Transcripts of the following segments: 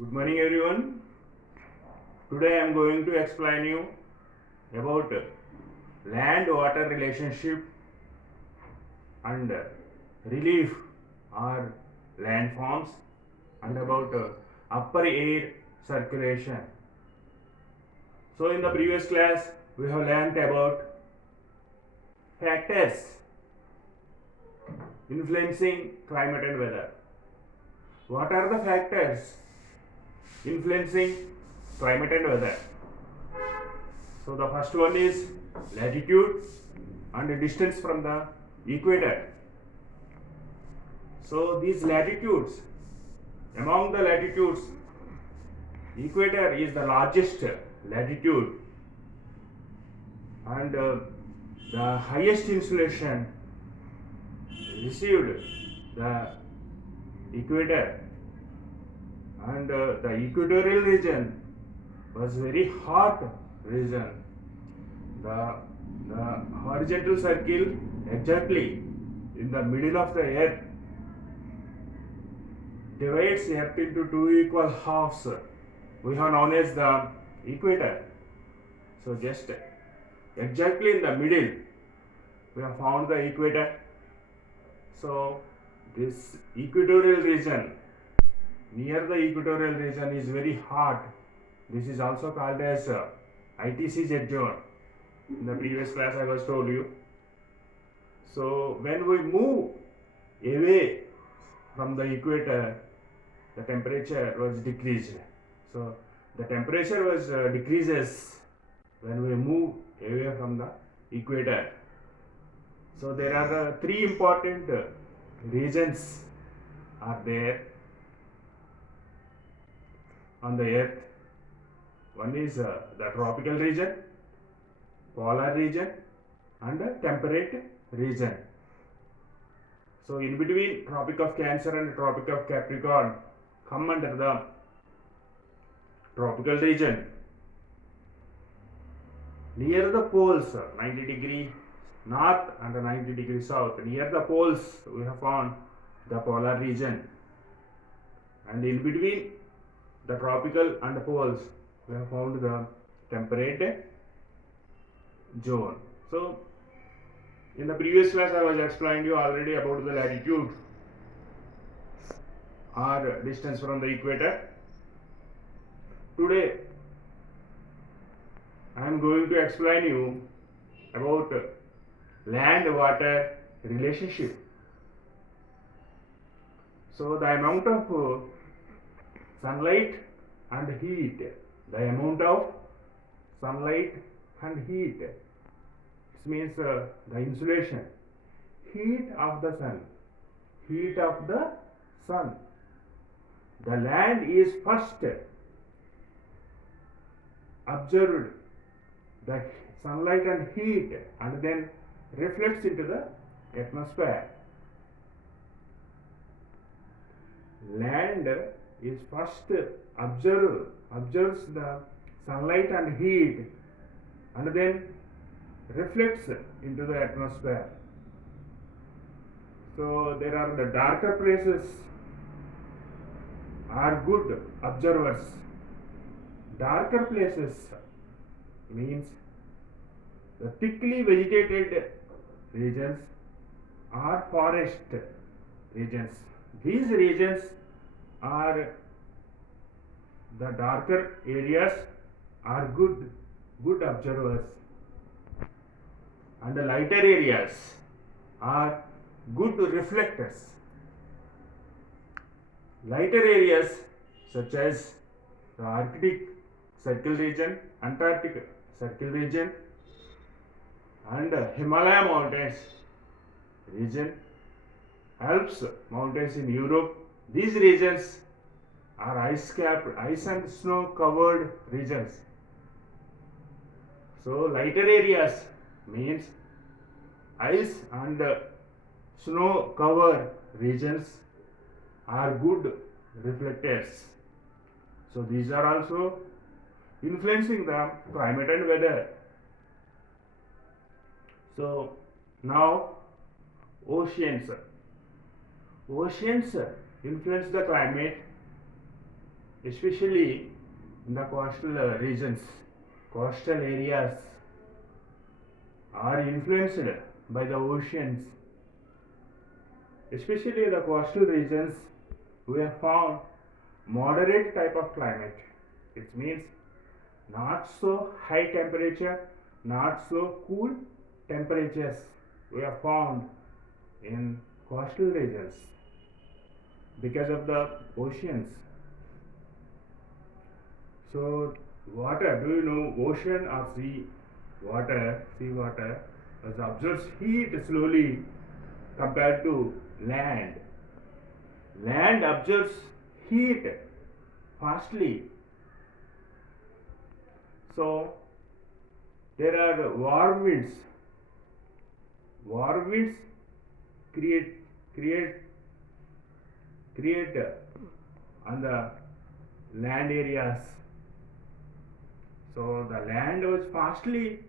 Good morning everyone. Today I am going to explain you about land water relationship and relief or landforms and about upper air circulation. So in the previous class we have learnt about factors influencing climate and weather. What are the factors influencing climate and weather? So the first one is latitude and distance from the equator. So these latitudes, among the latitudes, equator is the largest latitude and the highest insolation received the equator, and the equatorial region was very hot region. The horizontal circle exactly in the middle of the earth divides earth into two equal halves. We have known as the equator. So just exactly in the middle we have found the equator. So this equatorial region, near the equatorial region, is very hot. This is also called as ITC-Z zone. In the previous class I was told you. So when we move away from the equator, the temperature was decreased. So the temperature was decreases when we move away from the equator. So there are three important regions are there on the earth. One is the tropical region, polar region and the temperate region. So in between Tropic of Cancer and Tropic of Capricorn come under the tropical region. Near the poles, 90 degree north and 90 degree south, near the poles we have found the polar region, and in between the tropical and the poles we have found the temperate zone. So in the previous class I was explained you already about the latitude or distance from the equator. Today I am going to explain you about land water relationship. So the amount of sunlight and heat, the amount of sunlight and heat, this means the insolation, heat of the sun, heat of the sun. The land is first observed the sunlight and heat and then reflects into the atmosphere. Land is first observes the sunlight and heat and then reflects into the atmosphere. So there are the darker places are good observers. Darker places means the thickly vegetated regions are forest regions. These regions are the darker areas are good observers, and the lighter areas are good reflectors. Lighter areas such as the Arctic Circle region, Antarctic Circle region and Himalaya mountains region, Alps mountains in Europe, these regions are ice and snow covered regions. So lighter areas means ice and snow covered regions are good reflectors. So these are also influencing the climate and weather. So now oceans influence the climate especially in the coastal regions. Coastal areas are influenced by the oceans. Especially in the coastal regions, we have found moderate type of climate. It means not so high temperature, not so cool temperatures we have found in coastal regions because of the oceans. So water, do you know ocean or sea water, absorbs heat slowly compared to land. Land absorbs heat fastly. So there are warm winds. Warm winds create on the land areas. So the land was fastly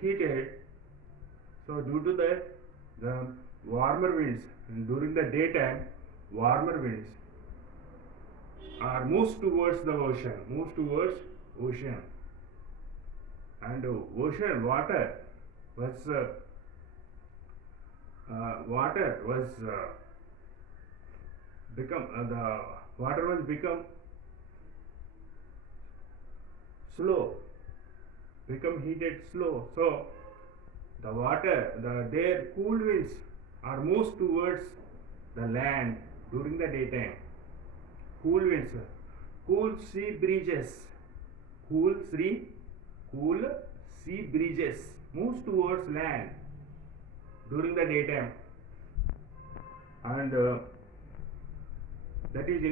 heated. So due to that, the warmer winds during the daytime, warmer winds are moves towards the ocean, and ocean water was become slow, become heated slow. So their cool winds are moves towards the land during the daytime. Cool winds, cool sea breezes, cool sea breezes moves towards land during the daytime, and that is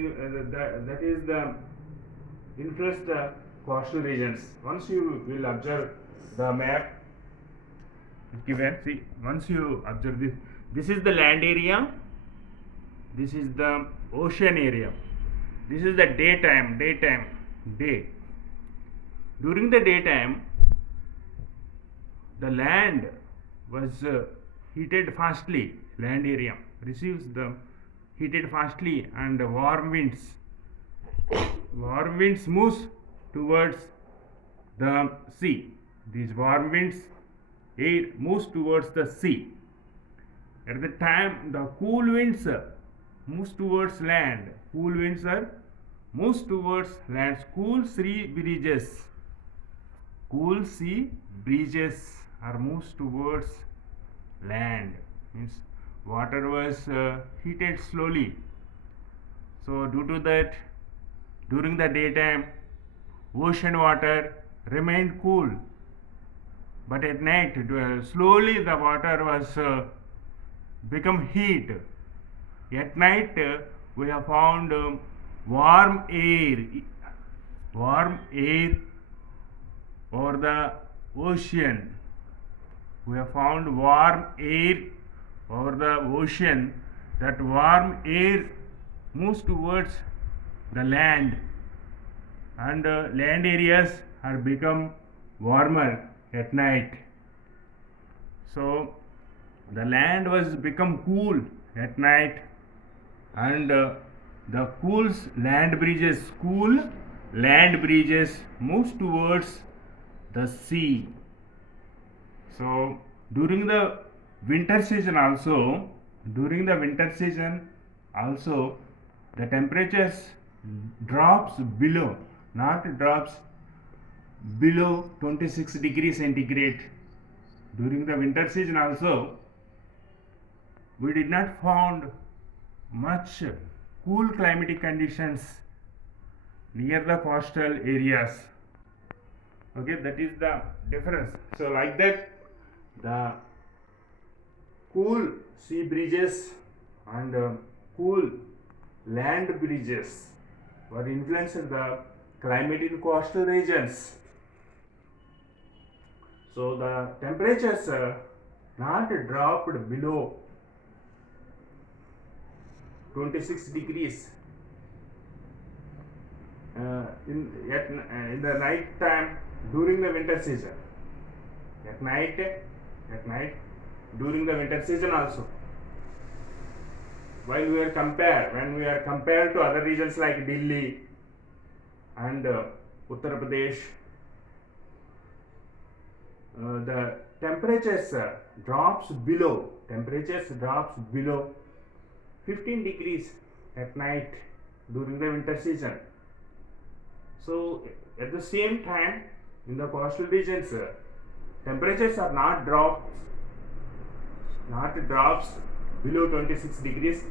the influence the coastal regions. Once you will observe the map given, see, once you observe this is the land area, this is the ocean area, this is the day. During the daytime, the land was heated fastly. Land area receives the heated fastly, and warm winds moves towards the sea. These warm winds air moves towards the sea. At the time, the cool winds moves towards land. Moves towards land. Cool sea breezes are moves towards land. Means water was heated slowly. So due to that, during the daytime, ocean water remained cool, but at night slowly the water was become heat. At night we have found warm air over the ocean. We have found warm air over the ocean. That warm air moves towards the land, and land areas are become warmer at night. So the land was become cool at night, and the cool land breezes moves towards the sea. So during the winter season also, the temperatures drops below 26 degrees centigrade. During the winter season also, we did not found much cool climatic conditions near the coastal areas. Okay, that is the difference. So like that, the cool sea breezes and cool land breezes were influencing the climate in coastal regions. So the temperatures not dropped below 26 degrees in the night time during the winter season. At night during the winter season also. when we are compared to other regions like Delhi and Uttar Pradesh, the temperatures drops below 15 degrees at night during the winter season. So at the same time, in the coastal regions, temperatures are not drops below 26 degrees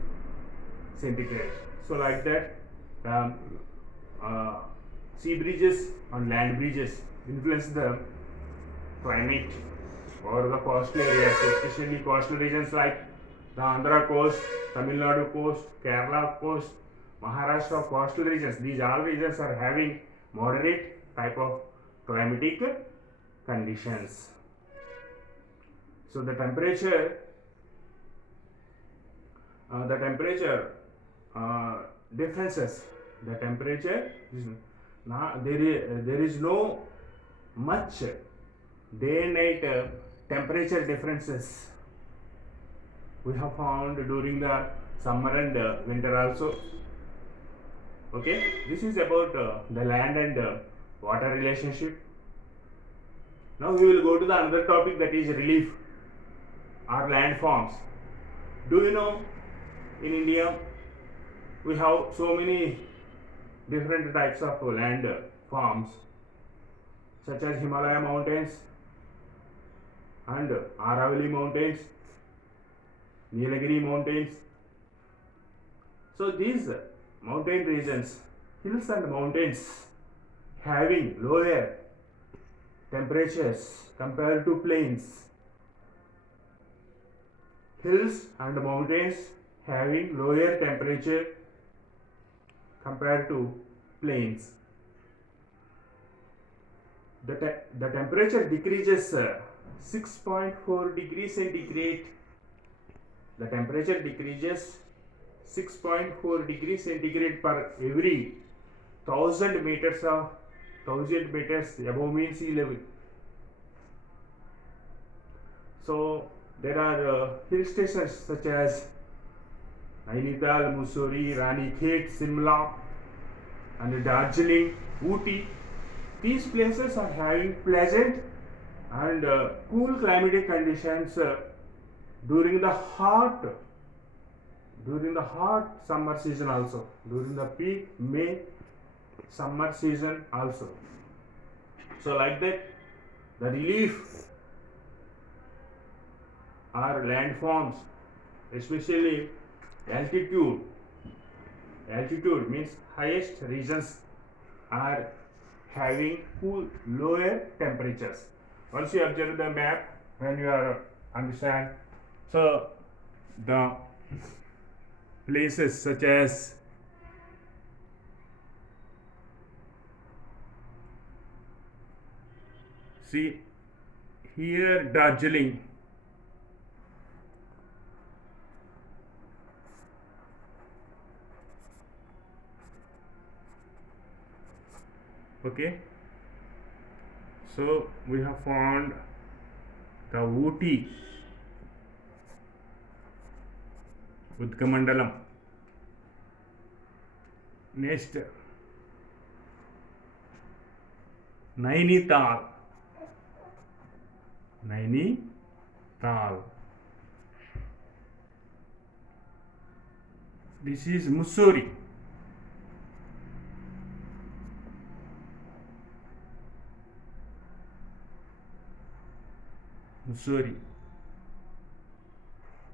centigrade. So like that, sea breezes and land breezes influence the climate or the coastal areas, especially coastal regions like the Andhra coast, Tamil Nadu coast, Kerala coast, Maharashtra coastal regions. These all regions are having moderate type of climatic conditions. So the temperature differences. The temperature is there is no much day and night temperature differences we have found during the summer and winter also. Okay, this is about the land and water relationship. Now we will go to the another topic, that is relief or landforms. Do you know, in India we have so many different types of land forms, such as Himalaya mountains and Aravalli mountains, Nilagiri mountains. So these mountain regions, hills and mountains, having lower temperatures compared to plains. Hills and mountains having lower temperature compared to plains. The temperature decreases 6.4 degrees centigrade. The temperature decreases 6.4 degrees centigrade per every 1000 meters above mean sea level. So there are hill stations such as Nainital, Mussoorie, Ranikhet, Simla and Darjeeling, Ooty. These places are having pleasant and cool climatic conditions during the hot summer season also, during the peak May summer season also. So like that, the relief or landforms, especially altitude means highest regions, are having cool lower temperatures. Once you observe the map, when you are understand, so the places such as see here Darjeeling, okay, so we have found the Ooty, Udgamandalam. Next, Nainital. This is Mussoorie.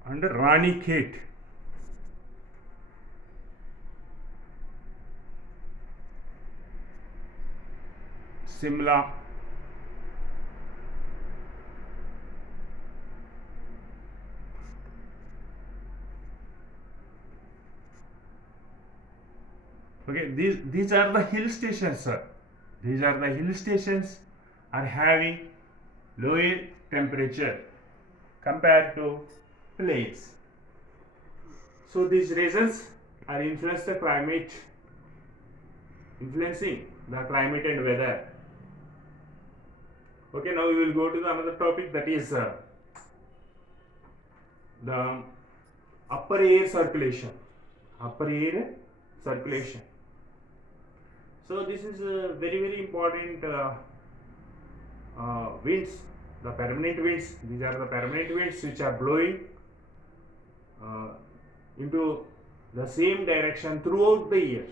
And Ranikhet. Simla. Okay, these are the hill stations, sir. These are the hill stations are having lower temperature compared to plains. So these regions are influencing the climate and weather. Okay, now we will go to the another topic, that is the upper air circulation. Upper air circulation. So this is very important winds, the permanent winds. These are the permanent winds which are blowing into the same direction throughout the year.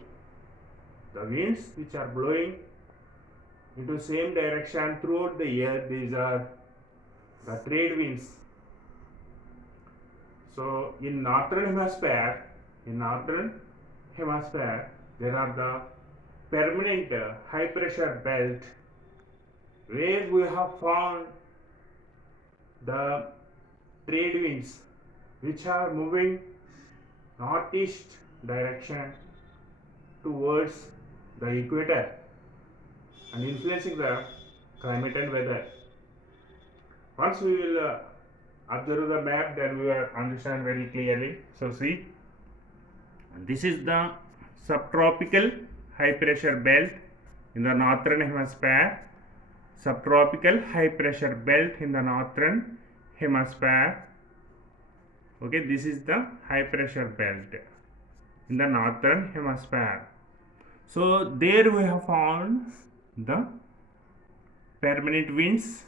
The winds which are blowing into same direction throughout the year, these are the trade winds. So in northern hemisphere, there are the permanent high pressure belt where we have found the trade winds which are moving northeast direction towards the equator and influencing the climate and weather. Once we will observe the map, then we will understand very clearly. So see, this is the subtropical high pressure belt in the northern hemisphere. Subtropical high pressure belt in the northern hemisphere. Okay, this is the high pressure belt in the northern hemisphere. So there we have found the permanent winds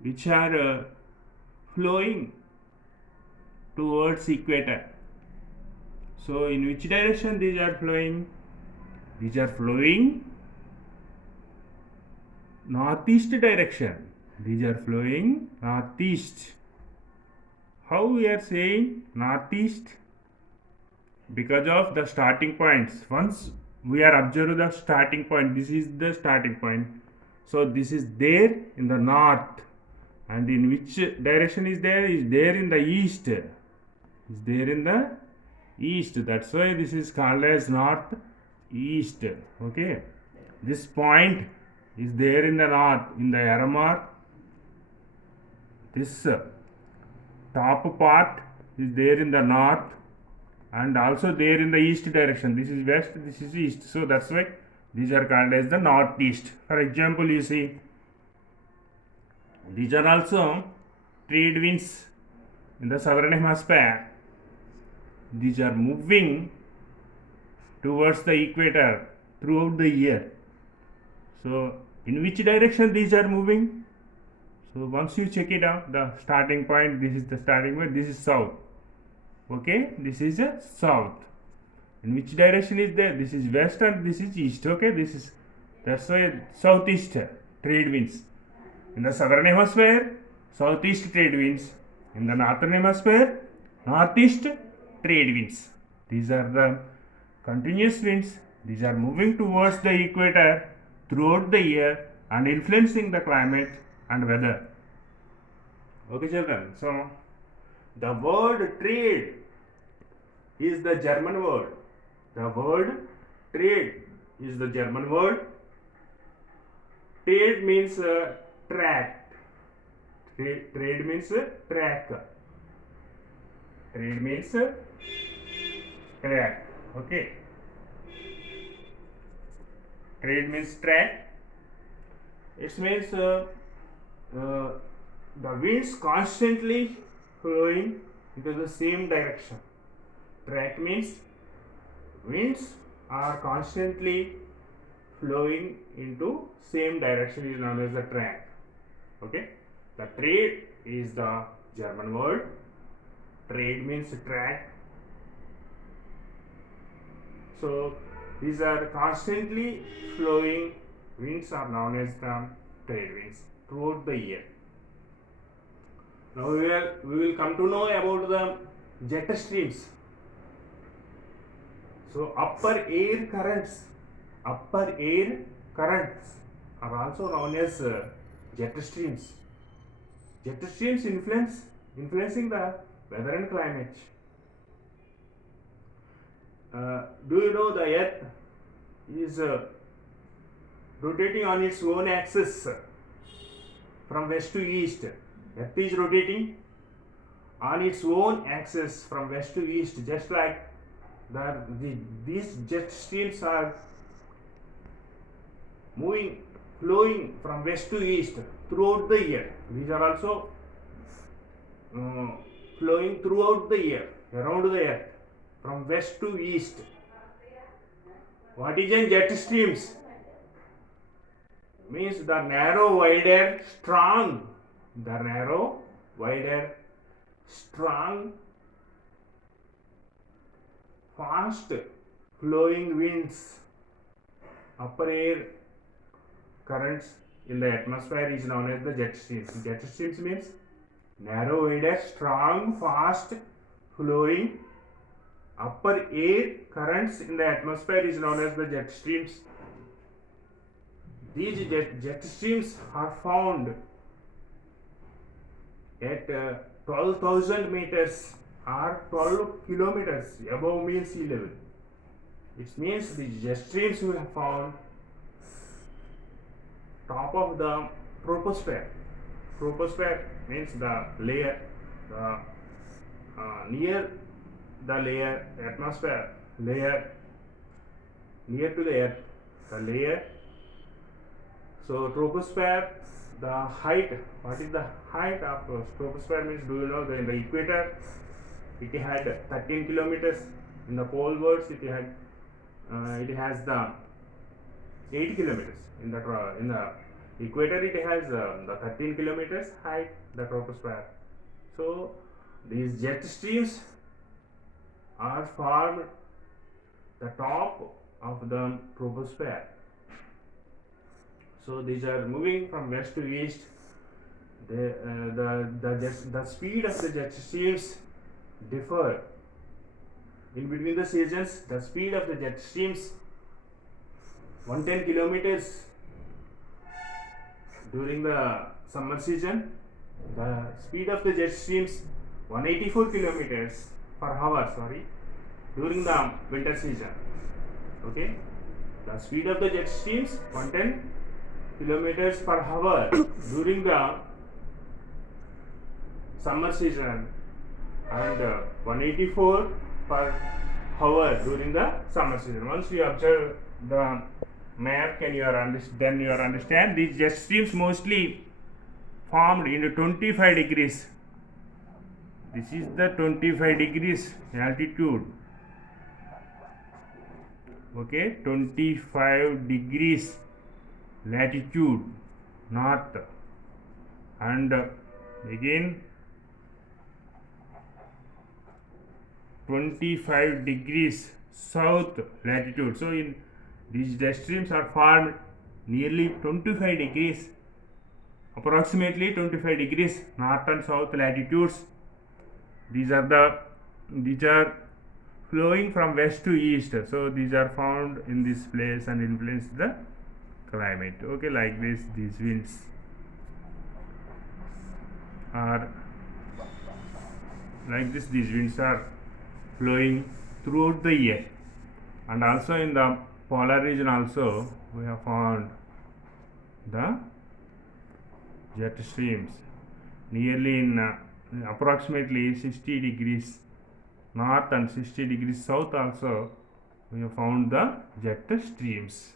which are flowing towards equator. So in which direction these are flowing? These are flowing northeast direction. These are flowing northeast. How we are saying northeast? Because of the starting points. Once we are observing the starting point, this is the starting point. So this is there in the north, and in which direction is there? Is there in the east. Is there in the east. That's why this is called as north east. Okay, this point is there in the north, in the arrow mark. This top part is there in the north and also there in the east direction. This is west, this is east. So that's why these are called as the northeast. For example, you see, these are also trade winds in the southern hemisphere. These are moving towards the equator throughout the year. So in which direction these are moving? So once you check it out, the starting point, this is the starting point, this is south. Okay, this is a south. In which direction is there? This is west and this is east. Okay, this is, that's why southeast trade winds. In the southern hemisphere, southeast trade winds. In the northern hemisphere, northeast trade winds. These are the continuous winds. These are moving towards the equator throughout the year and influencing the climate and weather. Okay, children. So the word trade is the German word. The word trade is the German word. Trade means track. Trade means track. Trade means track. Okay. Trade means track. It means the winds constantly flowing into the same direction. Track means winds are constantly flowing into same direction is known as the track. Okay, the trade is the German word. Trade means track. So these are constantly flowing winds are known as the trade winds throughout the year. Now we will come to know about the jet streams. So upper air currents are also known as jet streams. Jet streams influencing the weather and climate. Do you know the earth is rotating on its own axis from west to east? Earth is rotating on its own axis from west to east, just like these jet streams are flowing from west to east throughout the year. These are also flowing throughout the year. around the earth from west to east. What is in jet streams? Means the narrow, wider, strong. The narrow, wider, strong, fast flowing winds, upper air currents in the atmosphere is known as the jet streams. Jet streams means narrow, wider, strong, fast flowing upper air currents in the atmosphere is known as the jet streams. These jet streams are found at 12,000 meters or 12 kilometers above mean sea level. Which means the jet streams we have found top of the troposphere. Troposphere means the layer, near the layer, atmosphere layer, near to the earth, the layer. So troposphere, the height, what is the height of troposphere means, do you know, in the equator it had 13 kilometers, in the polewards it has the 8 kilometers, in the equator it has the 13 kilometers height, the troposphere. So these jet streams are formed the top of the troposphere. So these are moving from west to east. The speed of the jet streams differ in between the seasons. The speed of the jet streams 110 kilometers during the summer season. The speed of the jet streams 184 kilometers per hour, during the winter season. Okay, the speed of the jet streams 110 kilometers per hour during the summer season and 184 per hour during the summer season. Once you observe the map, then you understand these jet streams mostly formed in 25 degrees. This is the 25 degrees altitude. Okay, 25 degrees latitude north, and again 25 degrees south latitude. So in these jet streams are formed nearly 25 degrees, approximately 25 degrees north and south latitudes. These are flowing from west to east. So these are found in this place and influence the climate. Okay, like this, these winds are like this. These winds are flowing throughout the year, and also in the polar region also we have found the jet streams nearly in approximately 60 degrees north and 60 degrees south also we have found the jet streams.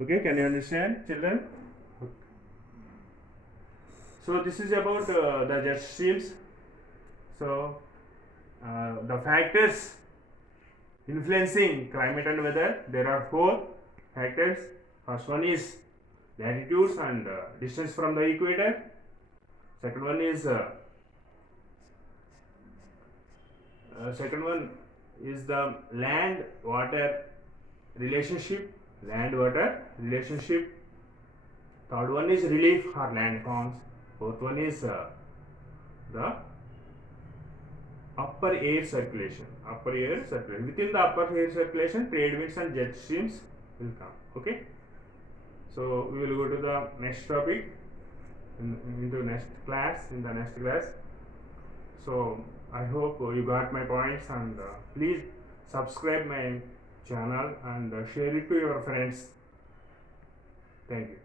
Okay, can you understand, children? So this is about the jet streams. So the factors influencing climate and weather, there are 4 factors. First one is latitudes and distance from the equator. Second one is the land water relationship. Third one is relief or land forms. Fourth one is the upper air circulation. Within the upper air circulation, trade winds and jet streams will come. Okay, so we will go to the next topic in the next class. So I hope you got my points, and please subscribe my channel and share it to your friends. Thank you.